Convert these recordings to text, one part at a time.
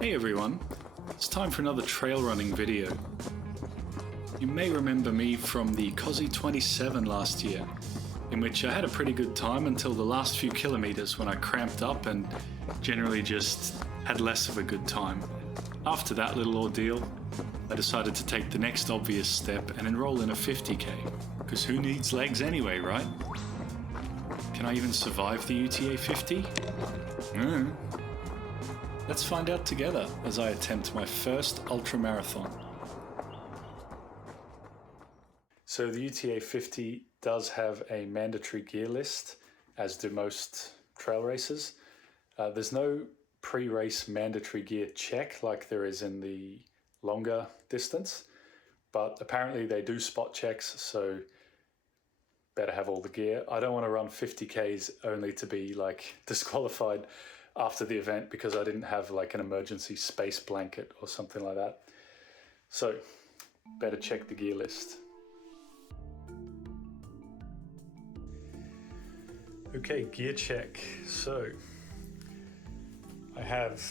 Hey everyone, it's time for another trail running video. You may remember me from the UTA50 last year, in which I had a pretty good time until the last few kilometers when I cramped up and generally just had less of a good time. After that little ordeal, I decided to take the next obvious step and enroll in a 50k, because who needs legs anyway, right? Can I even survive the UTA50? Let's find out together as I attempt my first ultramarathon. So the UTA50 does have a mandatory gear list, as do most trail races. There's no pre-race mandatory gear check like there is in the longer distance, but apparently they do spot checks, so better have all the gear. I don't want to run 50Ks only to be like disqualified after the event because I didn't have like an emergency space blanket or something like that. So better check the gear list. Okay, gear check. So I have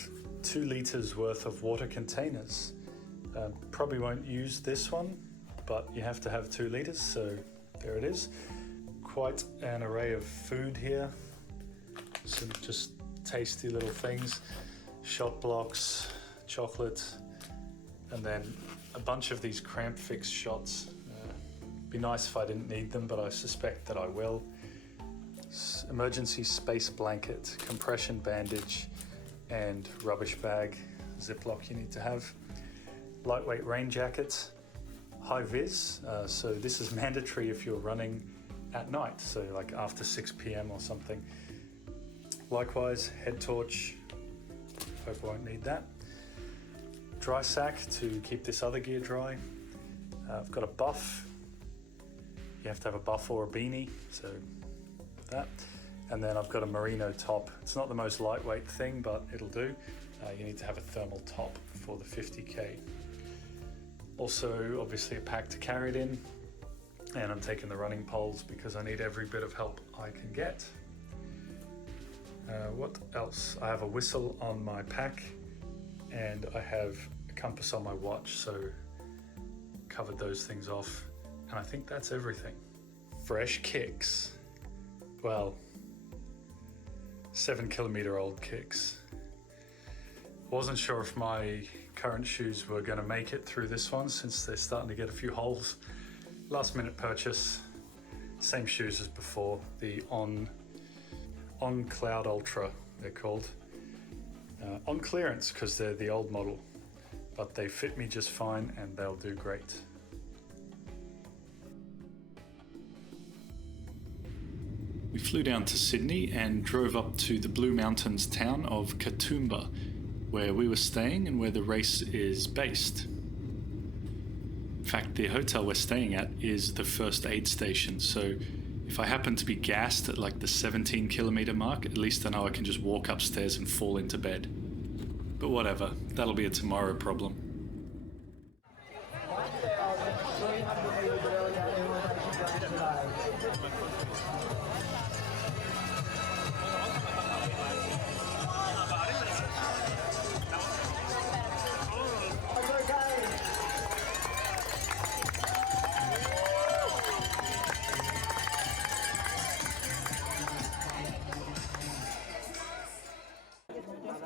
2 liters worth of water containers. Probably won't use this one, but you have to have 2 liters, so there it is. Quite an array of food here. Some just tasty little things. Shot blocks, chocolate, and then a bunch of these cramp fix shots. Be nice if I didn't need them, but I suspect that I will. Emergency space blanket, compression bandage, and rubbish bag, Ziploc you need to have. Lightweight rain jacket, high vis, so this is mandatory if you're running at night, so like after 6 p.m. or something. Likewise, head torch, hope I won't need that. Dry sack to keep this other gear dry. I've got a buff, you have to have a buff or a beanie, so that. And then I've got a merino top. It's not the most lightweight thing, but it'll do. You need to have a thermal top for the 50k. Also, obviously a pack to carry it in. And I'm taking the running poles because I need every bit of help I can get. What else? I have a whistle on my pack and I have a compass on my watch, so covered those things off. And I think that's everything. Fresh kicks. Well, 7-kilometer-old kicks. Wasn't sure if my current shoes were going to make it through this one since they're starting to get a few holes. Last minute purchase, same shoes as before, the On Cloud Ultra they're called. On clearance because they're the old model, but they fit me just fine and they'll do great. We flew down to Sydney and drove up to the Blue Mountains town of Katoomba, where we were staying and where the race is based. In fact, the hotel we're staying at is the first aid station, so if I happen to be gassed at like the 17-kilometer mark, at least I know I can just walk upstairs and fall into bed. But whatever, that'll be a tomorrow problem.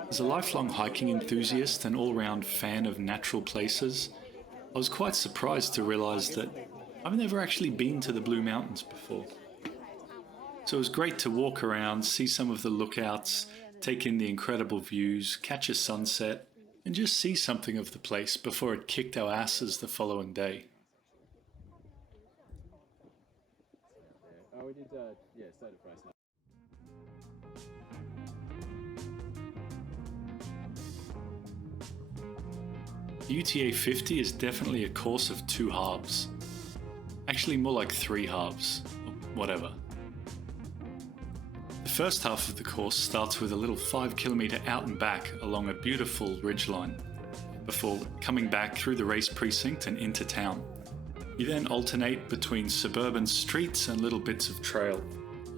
As a lifelong hiking enthusiast and all-round fan of natural places, I was quite surprised to realise that I've never actually been to the Blue Mountains before. So it was great to walk around, see some of the lookouts, take in the incredible views, catch a sunset, and just see something of the place before it kicked our asses the following day. We did, started price now. The UTA50 is definitely a course of 2 halves. Actually more like 3 halves, or whatever. The first half of the course starts with a little 5-kilometer out and back along a beautiful ridgeline, before coming back through the race precinct and into town. You then alternate between suburban streets and little bits of trail,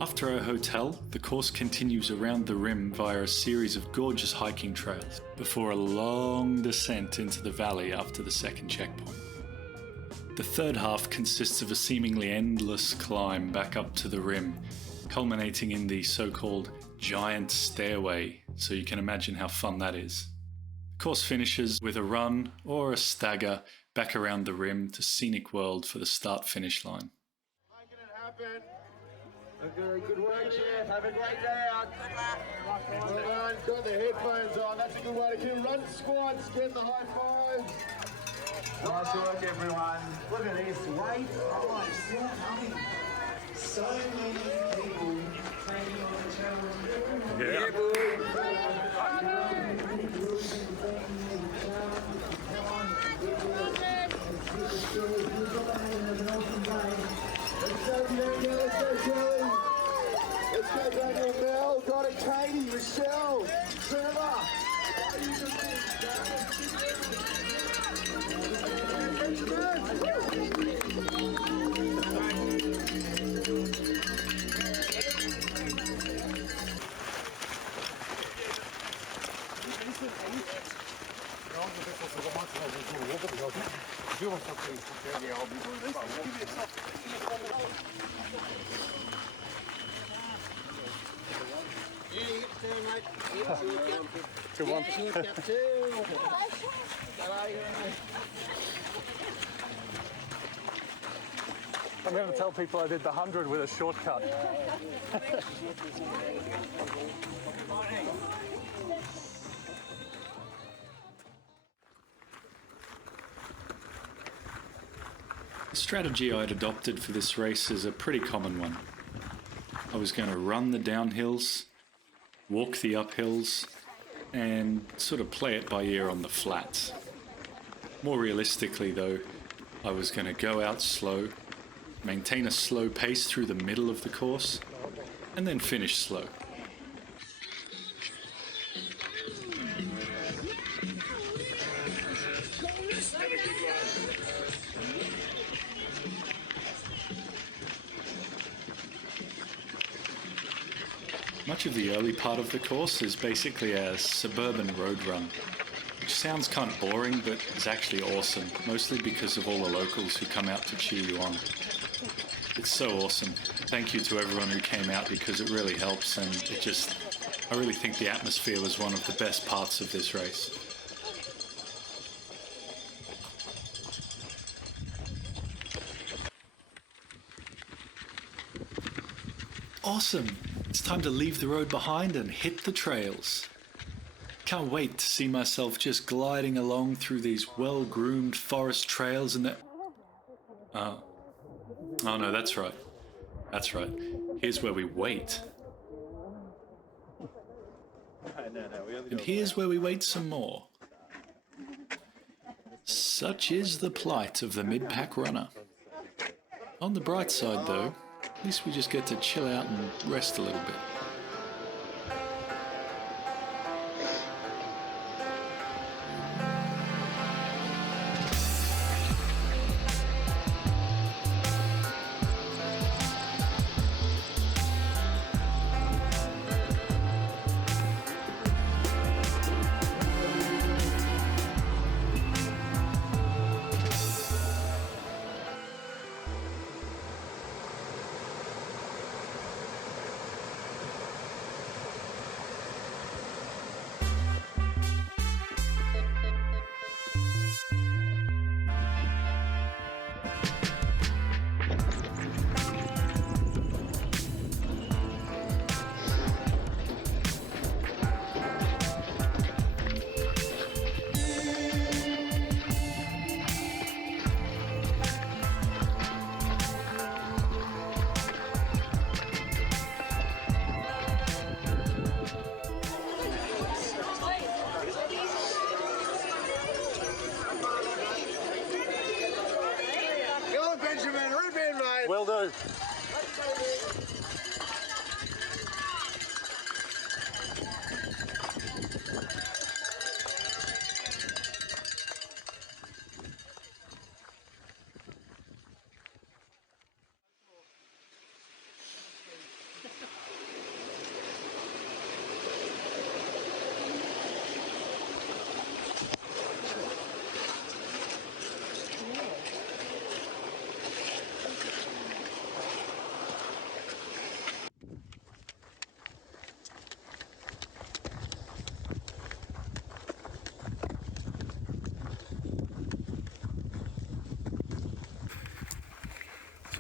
After our hotel, the course continues around the rim via a series of gorgeous hiking trails before a long descent into the valley after the second checkpoint. The third half consists of a seemingly endless climb back up to the rim, culminating in the so-called giant stairway, so you can imagine how fun that is. The course finishes with a run or a stagger back around the rim to Scenic World for the start-finish line. Making it happen. Good work, Chef. Have a great day out. Well done. Got the headphones on. That's a good way to keep run squats. Get the high fives. Nice work, everyone. Look at this weight. Oh, it's still coming. So many people training on the challenge. Yeah. Let's go, Daniel, Mel, got it, Katie, Michelle, Trevor. Good one. I'm going to tell people I did the 100 with a shortcut. The strategy I'd adopted for this race is a pretty common one. I was going to run the downhills, walk the uphills, and sort of play it by ear on the flats. More realistically though, I was going to go out slow, maintain a slow pace through the middle of the course, and then finish slow. Much of the early part of the course is basically a suburban road run, which sounds kind of boring but is actually awesome, mostly because of all the locals who come out to cheer you on. It's so awesome. Thank you to everyone who came out because it really helps, and I really think the atmosphere was one of the best parts of this race. Awesome! It's time to leave the road behind and hit the trails. Can't wait to see myself just gliding along through these well-groomed forest trails and oh no, that's right. That's right. Here's where we wait. And here's where we wait some more. Such is the plight of the mid-pack runner. On the bright side though, at least we just get to chill out and rest a little bit. Will do.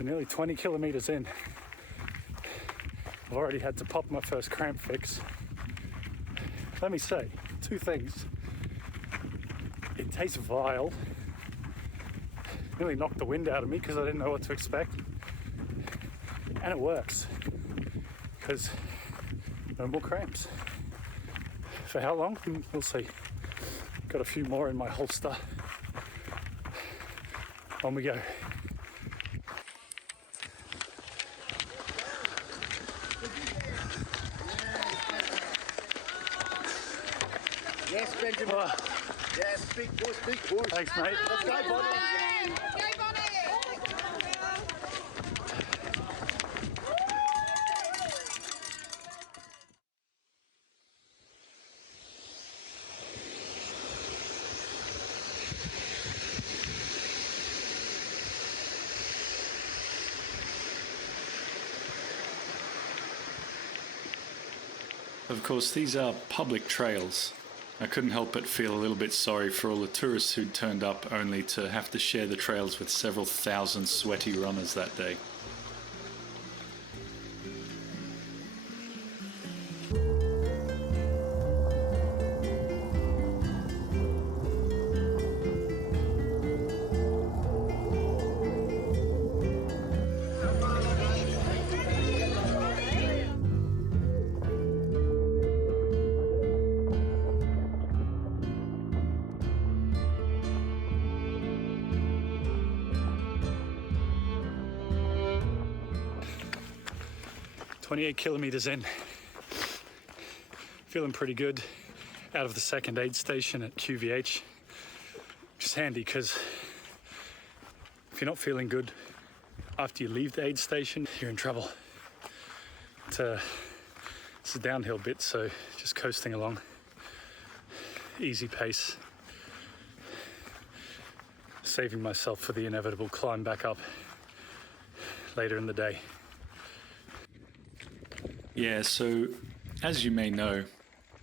So nearly 20 kilometers in, I've already had to pop my first cramp fix. Let me say two things. It tastes vile. Nearly knocked the wind out of me because I didn't know what to expect. And it works because no more cramps. For how long? We'll see. Got a few more in my holster. On we go. Yes, Benjamin. Yes, big push, big push. Thanks, mate. Let's go, buddy. Go, Bonnie! 'Of course, these are public trails. I couldn't help but feel a little bit sorry for all the tourists who'd turned up only to have to share the trails with several thousand sweaty runners that day. "28 kilometers in, feeling pretty good out of the second aid station at QVH, which is handy because if you're not feeling good after you leave the aid station, you're in trouble. It's a downhill bit, so just coasting along, easy pace, saving myself for the inevitable climb back up later in the day. Yeah, so as you may know,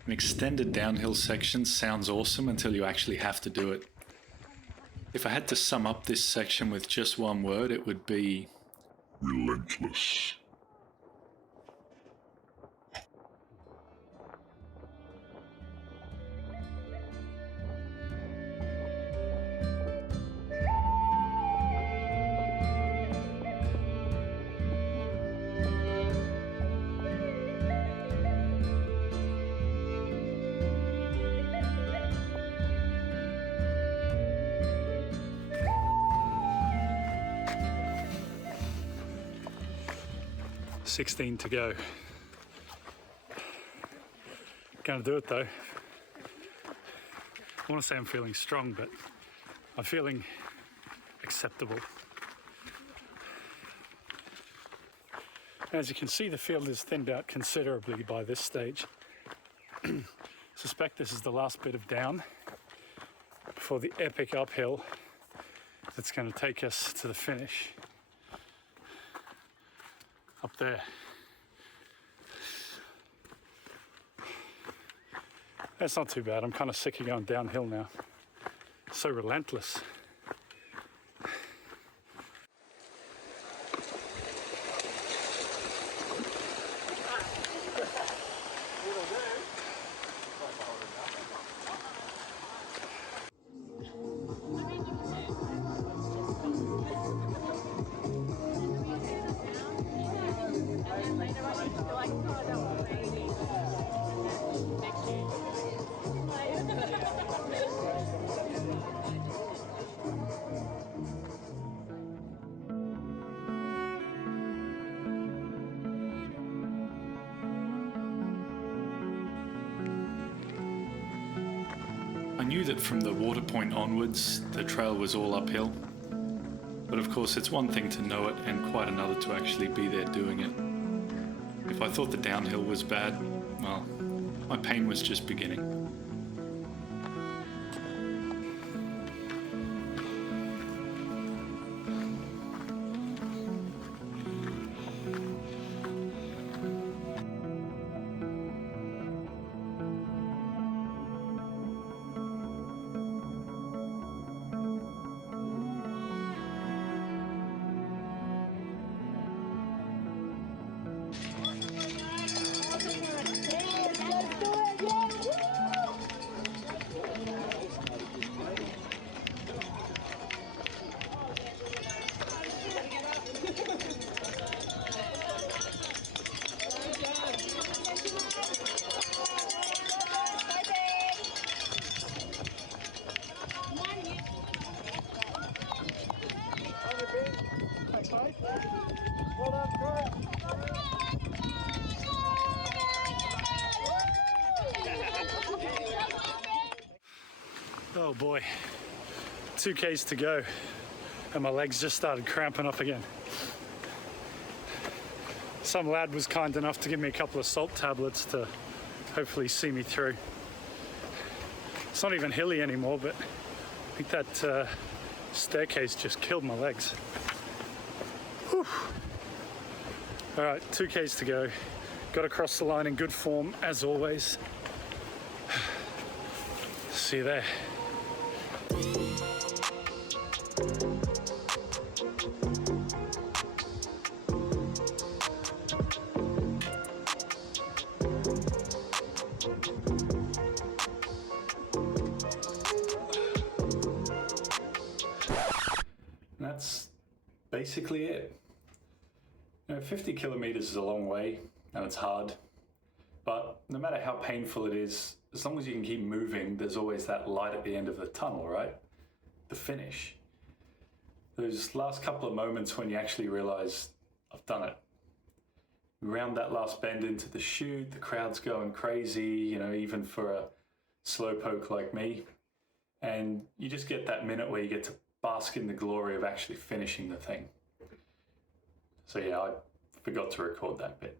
an extended downhill section sounds awesome until you actually have to do it. If I had to sum up this section with just one word, it would be relentless. "16 to go. Gonna do it though. I want to say I'm feeling strong, but I'm feeling acceptable. As you can see, the field is thinned out considerably by this stage. Suspect this is the last bit of down before the epic uphill that's going to take us to the finish. Up there. That's not too bad. I'm kind of sick of going downhill now. So relentless. I knew that from the water point onwards, the trail was all uphill. But of course, it's one thing to know it and quite another to actually be there doing it. If I thought the downhill was bad, well, my pain was just beginning. 2 Ks to go, and my legs just started cramping up again. Some lad was kind enough to give me a couple of salt tablets to hopefully see me through. It's not even hilly anymore, but I think that staircase just killed my legs. Whew. All right, 2 Ks to go. Got across the line in good form, as always. See you there. And that's basically it. 50 kilometers is a long way and it's hard, but no matter how painful it is, as long as you can keep moving, there's always that light at the end of the tunnel, right? The finish. Those last couple of moments when you actually realize, I've done it. Round that last bend into the chute, the crowd's going crazy, even for a slowpoke like me. And you just get that minute where you get to bask in the glory of actually finishing the thing. So yeah, I forgot to record that bit.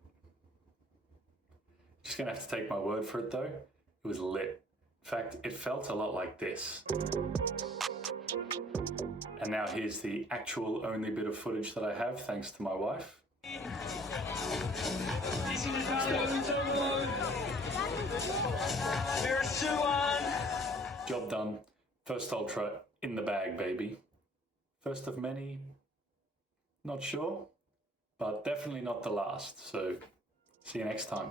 Just gonna have to take my word for it though. It was lit. In fact, it felt a lot like this. And now here's the actual only bit of footage that I have, thanks to my wife. Job done. First ultra in the bag, baby. First of many, not sure, but definitely not the last. So see you next time.